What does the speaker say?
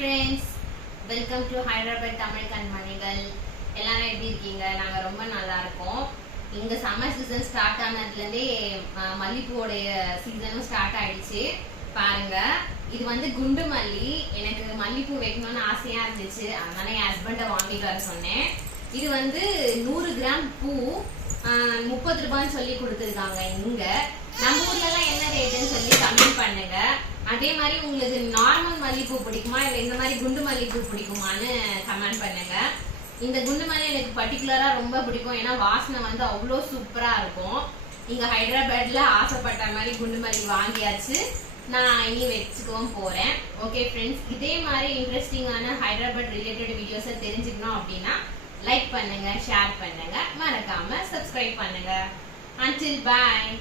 Friends welcome to Hyderabad Tamil கண்மணிகள் எல்லாரும் எப்படி இருக்கீங்க? நாங்கள் ரொம்ப நல்லா இருக்கோம். இங்க சம்மர் சீசன் ஸ்டார்ட் ஆனதுலேருந்தே மல்லிப்பூவோடைய சீசனும் ஸ்டார்ட் ஆயிடுச்சு. பாருங்க. இது வந்து குண்டு மல்லி. எனக்கு மல்லிப்பூ வைக்கணும்னு ஆசையா இருந்துச்சு. அதனால என் ஹஸ்பண்டை வாங்கிட்டு வர சொன்னேன். இது வந்து நூறு கிராம் பூ முப்பது ரூபான்னு சொல்லி கொடுத்துருக்காங்க இங்க. நம்ம ஊர்ல எல்லாம் என்ன ரேட்டுன்னு சொல்லி கமெண்ட் பண்ணுங்க. அதே மாதிரி உங்களுக்கு நார்மல் மல்லிப்பூ பிடிக்குமா? இல்லை இந்த மாதிரி குண்டு மல்லிப்பூ பிடிக்குமான்னு கமெண்ட் பண்ணுங்க. இந்த குண்டு மல்லி எனக்கு பர்டிகுலராக ரொம்ப பிடிக்கும். ஏன்னா வாசனை வந்து அவ்வளோ சூப்பராக இருக்கும். இங்கே ஹைதராபாத்ல ஆசைப்பட்ட மாதிரி குண்டு மல்லி வாங்கியாச்சு. நான் இனி வச்சுக்கவும் போகிறேன் ஓகே ஃப்ரெண்ட்ஸ் இதே மாதிரி இன்ட்ரெஸ்டிங்கான ஹைதராபாத் ரிலேட்டட் வீடியோஸை தெரிஞ்சுக்கணும் அப்படின்னா லைக் பண்ணுங்க ஷேர் பண்ணுங்க. மறக்காம சப்ஸ்கிரைப் பண்ணுங்க. அன்டில் பாய்